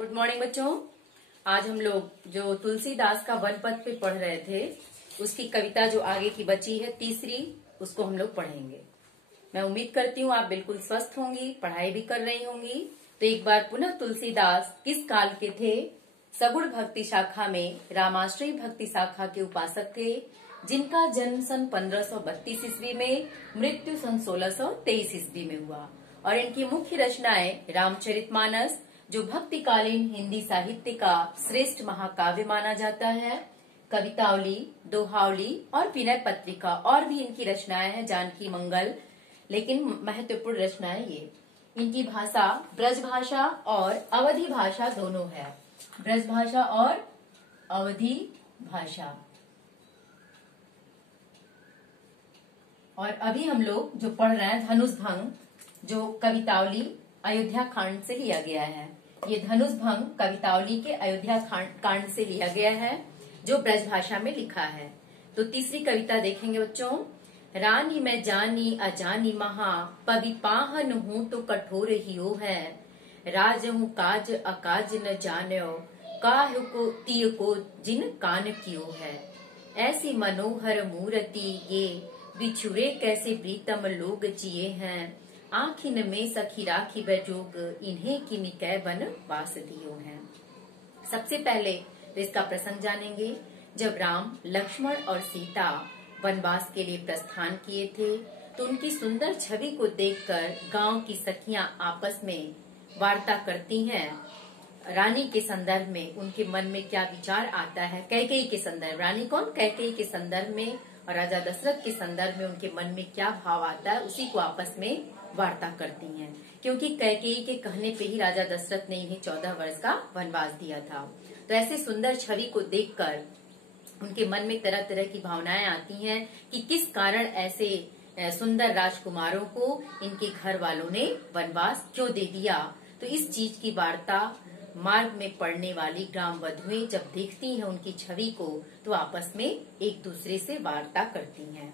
Good morning बच्चों। आज हम लोग जो तुलसीदास का वन पद पे पढ़ रहे थे उसकी कविता जो आगे की बची है तीसरी, उसको हम लोग पढ़ेंगे। मैं उम्मीद करती हूँ आप बिल्कुल स्वस्थ होंगी, पढ़ाई भी कर रही होंगी। तो एक बार पुनः तुलसीदास किस काल के थे? सगुण भक्ति शाखा में रामाश्रयी भक्ति शाखा के उपासक थे, जिनका जन्म सन 1532 ईस्वी में, मृत्यु सन 1623 ईस्वी में हुआ। और इनकी मुख्य रचनाएं रामचरितमानस, जो भक्तिकालीन हिंदी साहित्य का श्रेष्ठ महाकाव्य माना जाता है, कवितावली, दोहावली और विनय पत्रिका, और भी इनकी रचनाएं हैं, जानकी मंगल। लेकिन महत्वपूर्ण रचनाएं ये। इनकी भाषा ब्रज भाषा और अवधी भाषा दोनों है, ब्रज भाषा और अवधी भाषा। और अभी हम लोग जो पढ़ रहे हैं धनुष भंग, जो कवितावली अयोध्या कांड से लिया गया है। ये धनुष भंग कवितावली के अयोध्या कांड से लिया गया है, जो ब्रज भाषा में लिखा है। तो तीसरी कविता देखेंगे बच्चों। रानी मैं जानी अजानी महा, पवि पाहन हूँ तो कठोर हियो है। राज हूँ काज अकाज न जान्यो, काहु को तीय को जिन कान कियो है। ऐसी मनोहर मूर्ति ये, बिछुरे कैसे प्रीतम लोग जिए हैं। आखिन में सखी राखी बेजोग, इन्हें की निकै बन वास दियो है। सबसे पहले तो इसका प्रसंग जानेंगे। जब राम, लक्ष्मण और सीता वनवास के लिए प्रस्थान किए थे, तो उनकी सुंदर छवि को देखकर गांव की सखियां आपस में वार्ता करती हैं। रानी के संदर्भ में उनके मन में क्या विचार आता है, कैकेयी के संदर्भ, रानी कौन, कैकेयी के संदर्भ में, और राजा दशरथ के संदर्भ में उनके मन में क्या भाव आता है, उसी को आपस में वार्ता करती हैं। क्योंकि कैकेयी के कहने पे ही राजा दशरथ ने इन्हें 14 वर्ष का वनवास दिया था। तो ऐसे सुंदर छवि को देखकर उनके मन में तरह तरह की भावनाएं आती हैं कि किस कारण ऐसे सुंदर राजकुमारों को इनके घर वालों ने वनवास क्यों दे दिया। तो इस चीज की वार्ता मार्ग में पड़ने वाली ग्राम वधुएं जब देखती हैं उनकी छवि को, तो आपस में एक दूसरे से वार्ता करती हैं।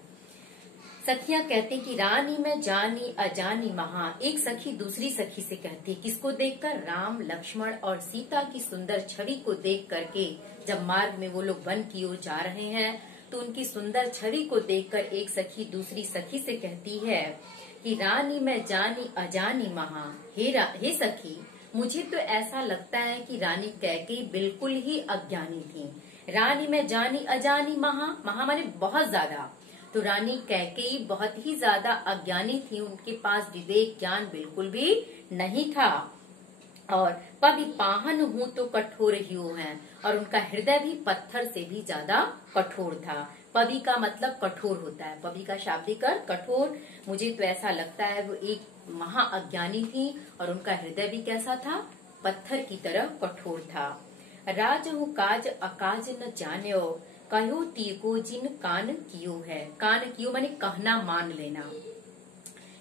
सखियां कहती कि रानी मैं जानी अजानी महा। एक सखी दूसरी सखी से कहती है, किसको देखकर? राम, लक्ष्मण और सीता की सुंदर छवि को देख करके जब मार्ग में वो लोग वन की ओर जा रहे हैं, तो उनकी सुंदर छवि को देखकर एक सखी दूसरी सखी से कहती है कि रानी मैं जानी अजानी महा। हे सखी, मुझे तो ऐसा लगता है कि रानी कैकेयी बिल्कुल ही अज्ञानी थी। रानी मैं जानी अजानी महा, महा माने बहुत ज्यादा। तो रानी कैकेयी बहुत ही ज्यादा अज्ञानी थी, उनके पास विवेक ज्ञान बिल्कुल भी नहीं था। और पवि पाहन हूँ तो कठोर हियो है, और उनका हृदय भी पत्थर से भी ज्यादा कठोर था। पवि का मतलब कठोर होता है, पवि का शाब्दिक अर्थ कठोर। मुझे तो ऐसा लगता है वो एक महा अज्ञानी थी, और उनका हृदय भी कैसा था? पत्थर की तरह कठोर था। राज हूँ काज अकाज न जान्यो, कहो तीको जिन कान कियो है। कान कियो माने कहना मान लेना।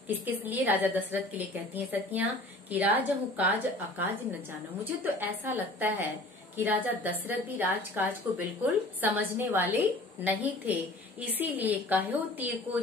किसके लिए? राजा दशरथ के लिए कहती हैं सखियां कि राज हूँ काज अकाज न जानो। मुझे तो ऐसा लगता है कि राजा दशरथ भी राजकाज को बिल्कुल समझने वाले नहीं थे, इसीलिए कहो ती को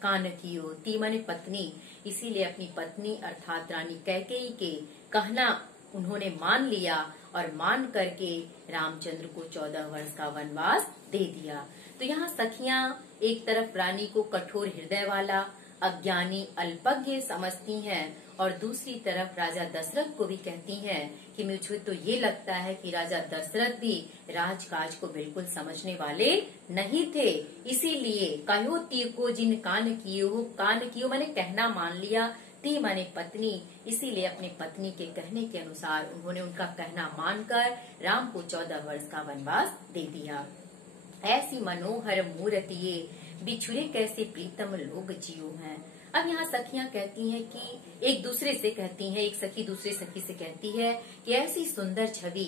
कान कियो। ती माने पत्नी, इसीलिए अपनी पत्नी अर्थात रानी कैकेयी के कहना उन्होंने मान लिया, और मान करके रामचंद्र को 14 वर्ष का वनवास दे दिया। तो यहाँ सखियां एक तरफ रानी को कठोर हृदय वाला, अज्ञानी, अल्पज्ञ समझती हैं, और दूसरी तरफ राजा दशरथ को भी कहती हैं कि मुझे तो ये लगता है कि राजा दशरथ भी राजकाज को बिल्कुल समझने वाले नहीं थे, इसीलिए कहो ती को जिन कान कियो मैंने कहना मान लिया, ती माने पत्नी, इसीलिए अपनी पत्नी के कहने के अनुसार उन्होंने उनका कहना मानकर राम को 14 वर्ष का वनवास दे दिया। ऐसी मनोहर मूर्ति ये, बिछुरे कैसे प्रीतम लोग जियो हैं। अब यहाँ सखियां कहती हैं कि एक दूसरे से कहती हैं, एक सखी दूसरे सखी से कहती है कि ऐसी सुंदर छवि,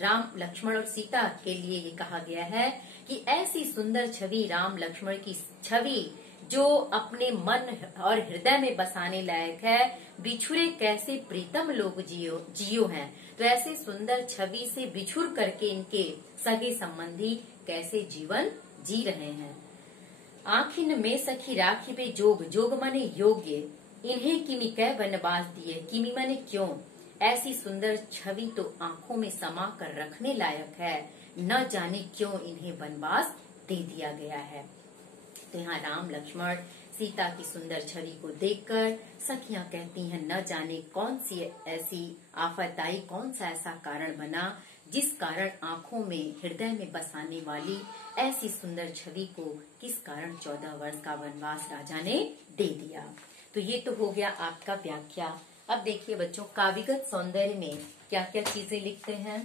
राम, लक्ष्मण और सीता के लिए ये कहा गया है कि ऐसी सुंदर छवि, राम लक्ष्मण की छवि जो अपने मन और हृदय में बसाने लायक है, बिछुरे कैसे प्रीतम लोग जियो हैं। तो ऐसे सुंदर छवि से बिछुर करके इनके सगे संबंधी कैसे जीवन जी रहे हैं। आखिन में सखी राखी बे जोग, जोग माने योग्य, इन्हें किमी कै वनवास दिए। किमी माने क्यों, ऐसी सुंदर छवि तो आंखों में समा कर रखने लायक है, न जाने क्यों इन्हें वनवास दे दिया गया है। तो यहाँ राम लक्ष्मण सीता की सुंदर छवि को देखकर सखियां कहती हैं, न जाने कौन सी ऐसी आफत आई, कौन सा ऐसा कारण बना जिस कारण आंखों में, हृदय में बसाने वाली ऐसी सुंदर छवि को किस कारण 14 वर्ष का वनवास राजा ने दे दिया। तो ये तो हो गया आपका व्याख्या। अब देखिए बच्चों, काव्यगत सौंदर्य में क्या क्या चीजें लिखते हैं।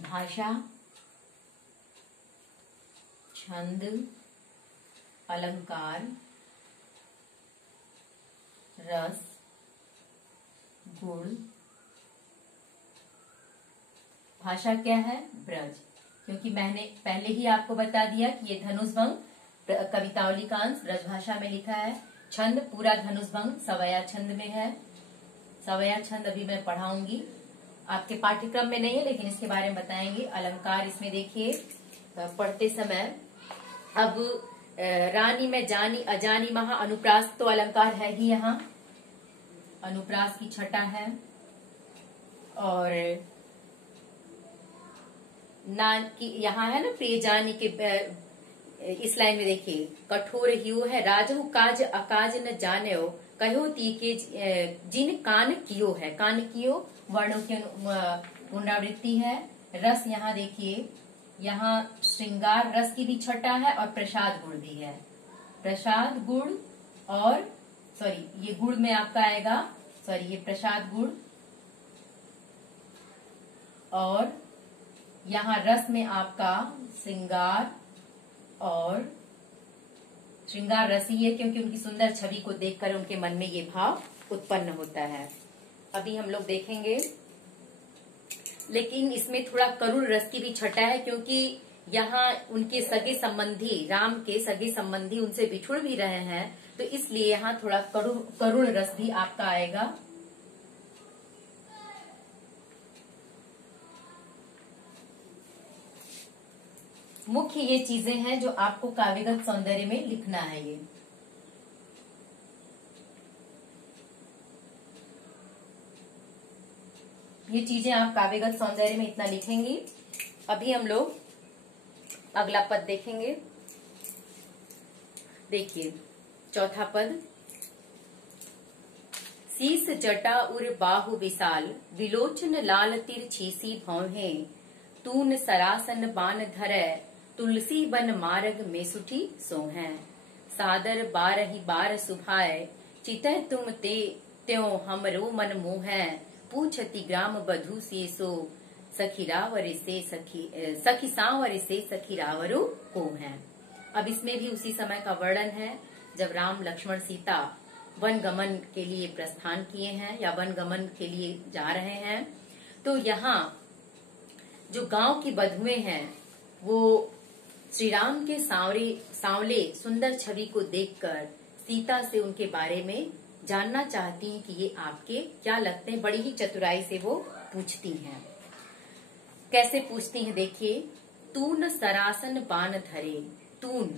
भाषा, छंद, अलंकार, रस, गुण। भाषा क्या है? ब्रज, क्योंकि मैंने पहले ही आपको बता दिया कि ये धनुष भंग कवितावली का अंश ब्रज भाषा में लिखा है। छंद, पूरा धनुष भंग सवया छंद में है। सवया छंद अभी मैं पढ़ाऊंगी, आपके पाठ्यक्रम में नहीं है लेकिन इसके बारे में बताएंगे। अलंकार, इसमें देखिए पढ़ते समय, अब रानी में जानी अजानी महा, अनुप्रास तो अलंकार है ही, यहाँ अनुप्रास की छटा है। और ना की यहाँ है ना, प्रिय जानी के इस लाइन में देखिए, कठोर हियो है राजहु काज अकाज न जाने, कहो ती के जिन कान कियो है। कान कियो वर्णों की पुनरावृत्ति है। रस, यहाँ देखिए, यहाँ श्रृंगार रस की भी छटा है और प्रसाद गुण भी है। प्रसाद गुण और ये गुण में आपका आएगा, ये प्रसाद गुण, और यहाँ रस में आपका श्रृंगार, और श्रृंगार रसी है क्योंकि उनकी सुंदर छवि को देखकर उनके मन में ये भाव उत्पन्न होता है। अभी हम लोग देखेंगे, लेकिन इसमें थोड़ा करुण रस की भी छटा है क्योंकि यहाँ उनके सगे संबंधी, राम के सगे संबंधी उनसे बिछुड़ भी रहे हैं, तो इसलिए यहाँ थोड़ा करुण रस भी आपका आएगा। मुख्य ये चीजें हैं जो आपको काव्यगत सौंदर्य में लिखना है। ये चीजें आप काव्यगत सौंदर्य में इतना लिखेंगी। अभी हम लोग अगला पद देखेंगे। देखिए चौथा पद, शीस जटा उर बाहु विशाल, विलोचन लाल तिरछी सी भौहें, तून सरासन बान धरै, तुलसी बन मार्ग में सुठी सोहें, सादर बारही बार सुभाए, चितह तुम ते त्यों हमरो मन मोहें, पूछती ग्राम बधू से सो, सखी रावर से सखी सांवर से सखी रावरु को है। अब इसमें भी उसी समय का वर्णन है जब राम लक्ष्मण सीता वन गमन के लिए प्रस्थान किए हैं या वन गमन के लिए जा रहे हैं। तो यहाँ जो गांव की बधुएं हैं वो श्री राम के सांवले सुंदर छवि को देखकर सीता से उनके बारे में जानना चाहती हैं कि ये आपके क्या लगते हैं। बड़ी ही चतुराई से वो पूछती हैं। कैसे पूछती हैं देखिए, तून सरासन बाण धरे, तून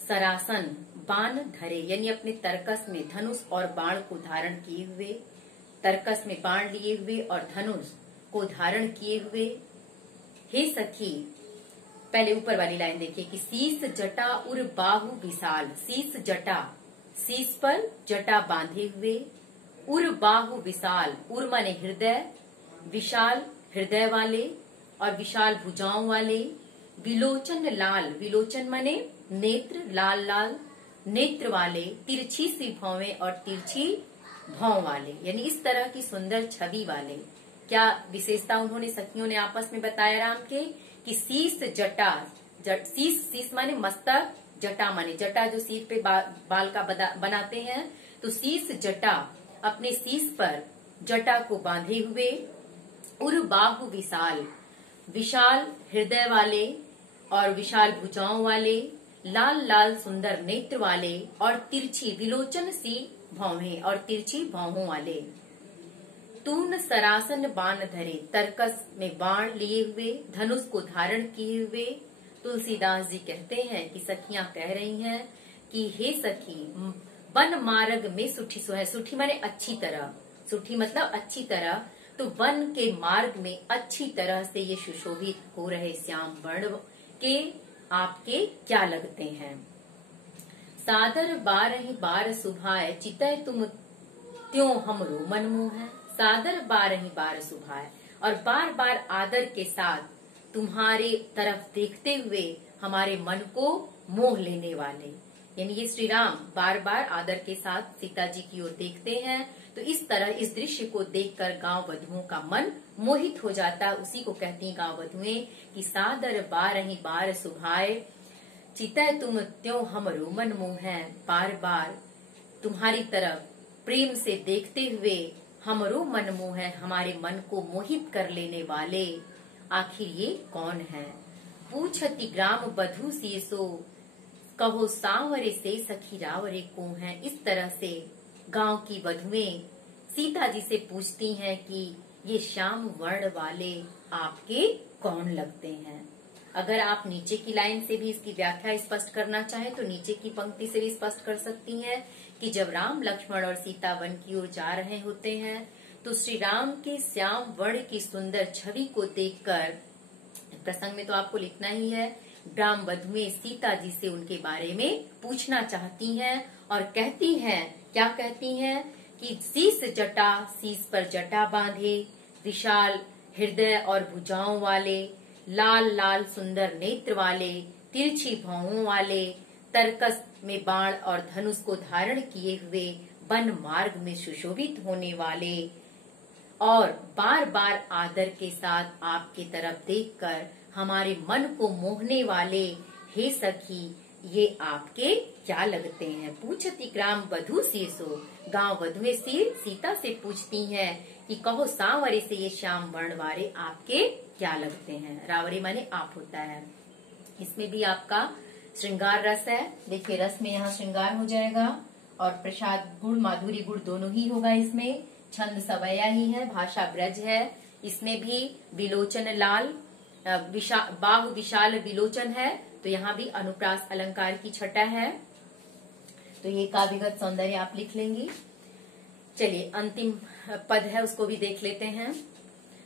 सरासन बाण धरे यानी अपने तरकस में धनुष और बाण को धारण किए हुए, तरकस में बाण लिए हुए और धनुष को धारण किए हुए, हे सखी। पहले ऊपर वाली लाइन देखिए कि शीस जटा उर बाहु विशाल, शीस जटा, शीस पर जटा बांधे हुए, उर बाहु विशाल, उर माने हृदय, विशाल हृदय वाले और विशाल भुजाओं वाले, विलोचन लाल, विलोचन माने नेत्र, लाल लाल नेत्र वाले, तिरछी सी भौवें और तिरछी भौं वाले, यानी इस तरह की सुंदर छवि वाले। क्या विशेषता उन्होंने सखियों ने आपस में बताया राम के कि शीस जटा, शीस माने मस्तक, जटा माने जटा जो सिर पे बाल का बनाते हैं, तो शीस जटा अपने शीस पर जटा को बांधे हुए, उर बाहु विशाल, विशाल हृदय वाले और विशाल भुजाओं वाले, लाल लाल सुंदर नेत्र वाले और तिरछी विलोचन सी भौहें और तिरछी भौहों वाले, तून सरासन बाण धरे, तरकस में बाण लिए हुए, धनुष को धारण किए हुए। तुलसीदास जी कहते हैं कि सखियां कह रही हैं कि हे सखी, वन मार्ग में सुठी सोहे, सुठी माने अच्छी तरह, सुठी मतलब अच्छी तरह, तो वन के मार्ग में अच्छी तरह से ये सुशोभित हो रहे श्याम वर्ण के आपके क्या लगते हैं। सादर बारहि बार सुभाए चितय तुम त्यों हमरो मन मोह है। सादर बारहि बार सुभाए, और बार बार आदर के साथ तुम्हारे तरफ देखते हुए हमारे मन को मोह लेने वाले, यानी ये श्री राम बार बार आदर के साथ सीता जी की ओर देखते हैं। तो इस तरह इस दृश्य को देखकर गांव वधुओं का मन मोहित हो जाता है। उसी को कहती हैं गांव वधुएं कि सादर बारहि बार सुभाए चितय तुम त्यों हमरो मन मोह है। बार बार तुम्हारी तरफ प्रेम से देखते हुए हमरो मन मोह है, हमारे मन को मोहित कर लेने वाले आखिर ये कौन है। पूछती ग्राम बधू सी सो कहो सांवरे से सखी रावरे को है। इस तरह से गांव की वधुएं सीता जी से पूछती हैं कि ये श्याम वर्ण वाले आपके कौन लगते हैं। अगर आप नीचे की लाइन से भी इसकी व्याख्या स्पष्ट करना चाहें तो नीचे की पंक्ति से भी स्पष्ट कर सकती हैं कि जब राम लक्ष्मण और सीता वन की ओर जा रहे होते हैं तो श्री राम के श्याम वर्ण की सुंदर छवि को देखकर, प्रसंग में तो आपको लिखना ही है, ग्राम वधुएं सीता जी से उनके बारे में पूछना चाहती हैं और कहती हैं, क्या कहती हैं कि शीश पर जटा बांधे, विशाल हृदय और भुजाओं वाले, लाल लाल सुंदर नेत्र वाले, तिरछी भौहों वाले, तरकस में बाण और धनुष को धारण किए हुए, वन मार्ग में सुशोभित होने वाले और बार बार आदर के साथ आपके तरफ देखकर हमारे मन को मोहने वाले, हे सखी ये आपके क्या लगते हैं। पूछती ग्राम वधू शीर्षो, गांव वधुएं सीता से पूछती हैं कि कहो सांवरे से ये श्याम वर्ण वाले आपके क्या लगते हैं। रावरे माने आप होता है। इसमें भी आपका श्रृंगार रस है। देखिए रस में यहाँ श्रृंगार हो जाएगा और प्रसाद गुण माधुरी गुण दोनों ही होगा। इसमें छंद सवैया ही है, भाषा ब्रज है। इसमें भी विलोचन लाल, बाहु विशाल विलोचन है, तो यहाँ भी अनुप्रास अलंकार की छटा है। तो ये काव्यगत सौंदर्य आप लिख लेंगी। चलिए अंतिम पद है उसको भी देख लेते हैं।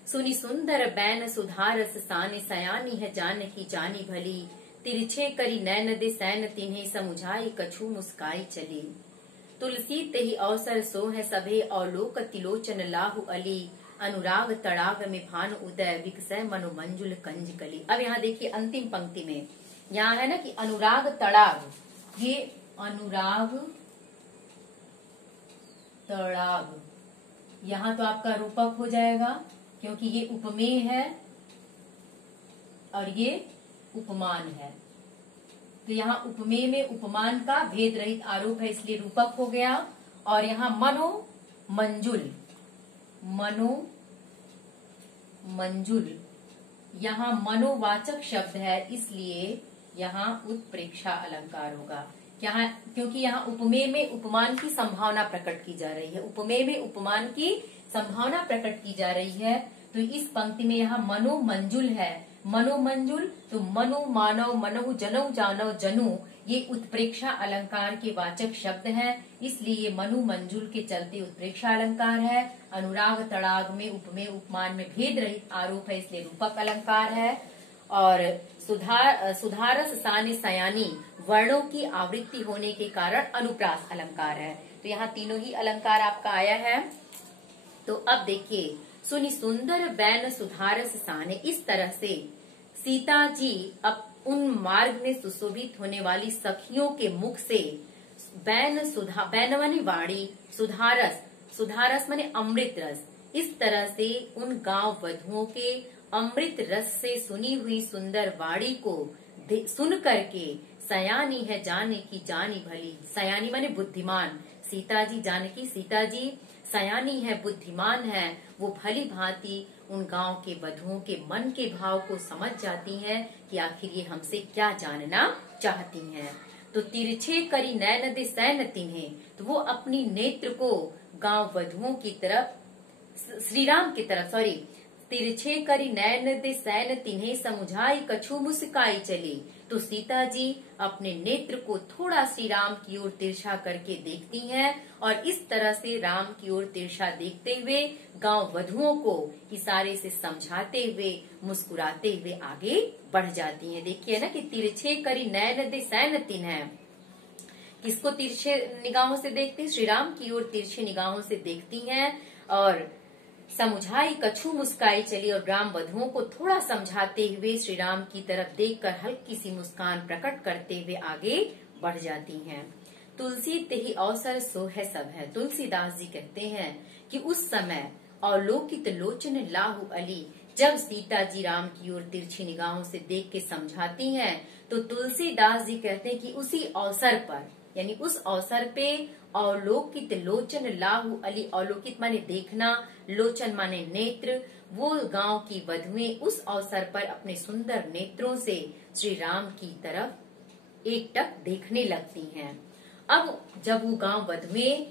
सुनी सुंदर बैन सुधारस साने सयानी है जानकी जानी भली, तिरछे करी नैन दे सैन तिन्हे समुझाई कछु मुस्काई चली, तुलसी ते ही अवसर सो है सभे अवलोक तिलोचन लाहु अली, अनुराग तड़ाग में भान उदय विकसय मनो मंजुल कंज कली। अब यहाँ देखिए अंतिम पंक्ति में यहाँ है ना कि अनुराग तड़ाग, ये अनुराग तड़ाग यहाँ तो आपका रूपक हो जाएगा क्योंकि ये उपमेय है और ये उपमान है। तो यहाँ उपमेय में उपमान का भेद रहित आरोप है इसलिए रूपक हो गया। और यहाँ मनो मंजुल, मनो मंजुल यहाँ मनोवाचक शब्द है इसलिए यहाँ उत्प्रेक्षा अलंकार होगा। यहाँ क्योंकि यहाँ उपमेय में उपमान की संभावना प्रकट की जा रही है, उपमेय में उपमान की संभावना प्रकट की जा रही है। तो इस पंक्ति में यहाँ मनो मंजुल है। मनो मंजुल तो मनु मानव मनहु जनऊ जानव जनू, ये उत्प्रेक्षा अलंकार के वाचक शब्द हैं इसलिए ये मनु मंजुल के चलते उत्प्रेक्षा अलंकार है। अनुराग तड़ाग में उपमेय उपमान में भेद रहित आरोप है इसलिए रूपक अलंकार है। और सुधारस साने सयानी वर्णों की आवृत्ति होने के कारण अनुप्रास अलंकार है। तो यहाँ तीनों ही अलंकार आपका आया है। तो अब देखिए सुनी सुंदर बैन सुधारस साने, इस तरह से सीता जी अब उन मार्ग में सुशोभित होने वाली सखियों के मुख से बैन माने वाणी, सुधारस, सुधारस माने अमृत रस, इस तरह से उन गांव वधुओं के अमृत रस से सुनी हुई सुंदर वाणी को सुन करके सयानी है जाने की जानी भली, सयानी माने बुद्धिमान, सीता जी जानकी सीता जी सयानी है बुद्धिमान है, वो भली भांति उन गांव के वधुओं के मन के भाव को समझ जाती हैं कि आखिर ये हमसे क्या जानना चाहती हैं। तो तिरछे करी नैन दे सैन तिन्हे, तो वो अपनी नेत्र को गांव वधुओं की तरफ, श्री राम की तरफ तिरछे करी नैन दे सैन तिन्हें समुझाई कछु मुस्काई चली। तो सीता जी अपने नेत्र को थोड़ा श्री राम की ओर तिरछा करके देखती हैं और इस तरह से राम की ओर तिरछा देखते हुए गांव वधुओं को इशारे से समझाते हुए मुस्कुराते हुए आगे बढ़ जाती हैं। देखिए ना कि तिरछे करी नैन दे सैन तिन्हें, किसको तिरछे निगाहों से देखती हैं? श्री राम की ओर तिरछे निगाहों से देखती हैं और समुझाई कछु मुस्काई चली, और ग्राम वधुओं को थोड़ा समझाते हुए श्री राम की तरफ देखकर हल्की सी मुस्कान प्रकट करते हुए आगे बढ़ जाती हैं। तुलसी तेहि अवसर सो है सब है। तुलसीदास जी कहते हैं कि उस समय अवलोकित लोचन लाहु अली, जब सीता जी राम की ओर तिरछी निगाहों से देख के समझाती हैं, तो तुलसीदास जी कहते हैं कि उसी अवसर पर, यानी उस अवसर पे अवलोकित लोचन लाहु अली, अवलोकित माने देखना, लोचन माने नेत्र, वो गांव की वधुएं उस अवसर पर अपने सुंदर नेत्रों से श्री राम की तरफ एकटक देखने लगती हैं। अब जब वो गांव वधुएं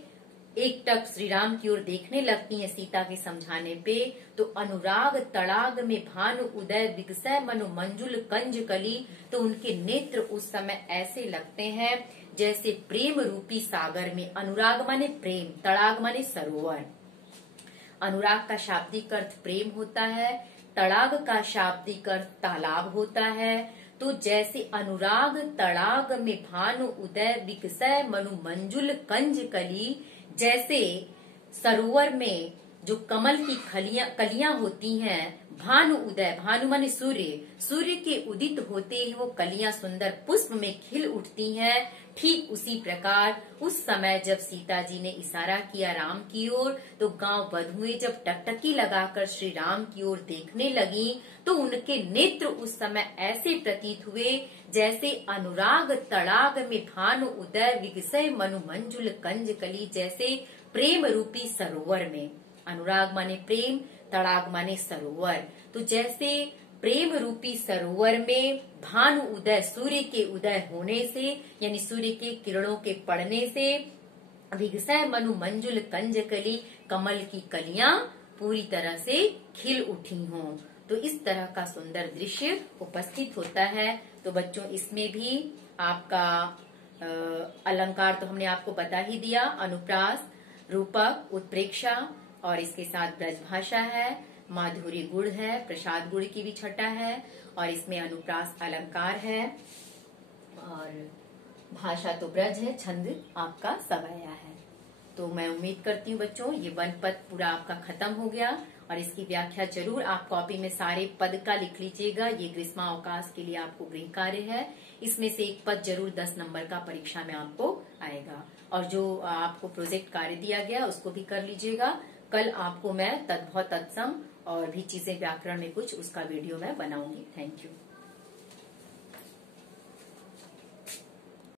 एकटक श्री राम की ओर देखने लगती हैं सीता के समझाने पे, तो अनुराग तड़ाग में भानु उदय विगसय मनु मंजुल कंज कली, तो उनके नेत्र उस समय ऐसे लगते हैं जैसे प्रेम रूपी सागर में, अनुराग माने प्रेम, तड़ाग माने सरोवर। अनुराग का शाब्दिक अर्थ प्रेम होता है, तड़ाग का शाब्दिक अर्थ तालाब होता है। तो जैसे अनुराग तड़ाग में भानु उदय विकसय मनु मंजुल कंज कली, जैसे सरोवर में जो कमल की कलियां होती हैं, भानु उदय, भानु माने सूर्य, सूर्य के उदित होते ही वो कलियां सुंदर पुष्प में खिल उठती हैं, ठीक उसी प्रकार उस समय जब सीता जी ने इशारा किया राम की ओर, तो गांव वधुएं जब टकटकी लगाकर श्री राम की ओर देखने लगी, तो उनके नेत्र उस समय ऐसे प्रतीत हुए जैसे अनुराग तड़ाग में भानु उदय विगसय मनु मंजुल कंज कली, जैसे प्रेम रूपी सरोवर में। अनुराग माने प्रेम, तड़ाग माने सरोवर। तो जैसे प्रेम रूपी सरोवर में भानु उदय, सूर्य के उदय होने से, यानी सूर्य के किरणों के पड़ने से, विगसय मनु मंजुल कंज कली, कमल की कलियां पूरी तरह से खिल उठी हों, तो इस तरह का सुंदर दृश्य उपस्थित होता है। तो बच्चों इसमें भी आपका अलंकार तो हमने आपको बता ही दिया, अनुप्रास, रूपक, उत्प्रेक्षा, और इसके साथ ब्रज भाषा है, माधुरी गुण है, प्रसाद गुण की भी छटा है, और इसमें अनुप्रास अलंकार है, और भाषा तो ब्रज है, छंद आपका सवैया है। तो मैं उम्मीद करती हूँ बच्चों ये वन पद पूरा आपका खत्म हो गया, और इसकी व्याख्या जरूर आप कॉपी में सारे पद का लिख लीजिएगा। ये ग्रीष्मावकाश के लिए आपको गृह कार्य है, इसमें से एक पद जरूर 10 नंबर का परीक्षा में आपको आएगा, और जो आपको प्रोजेक्ट कार्य दिया गया उसको भी कर लीजिएगा। कल आपको मैं तद्भव तत्सम और भी चीजें व्याकरण में कुछ उसका वीडियो मैं बनाऊंगी। Thank you.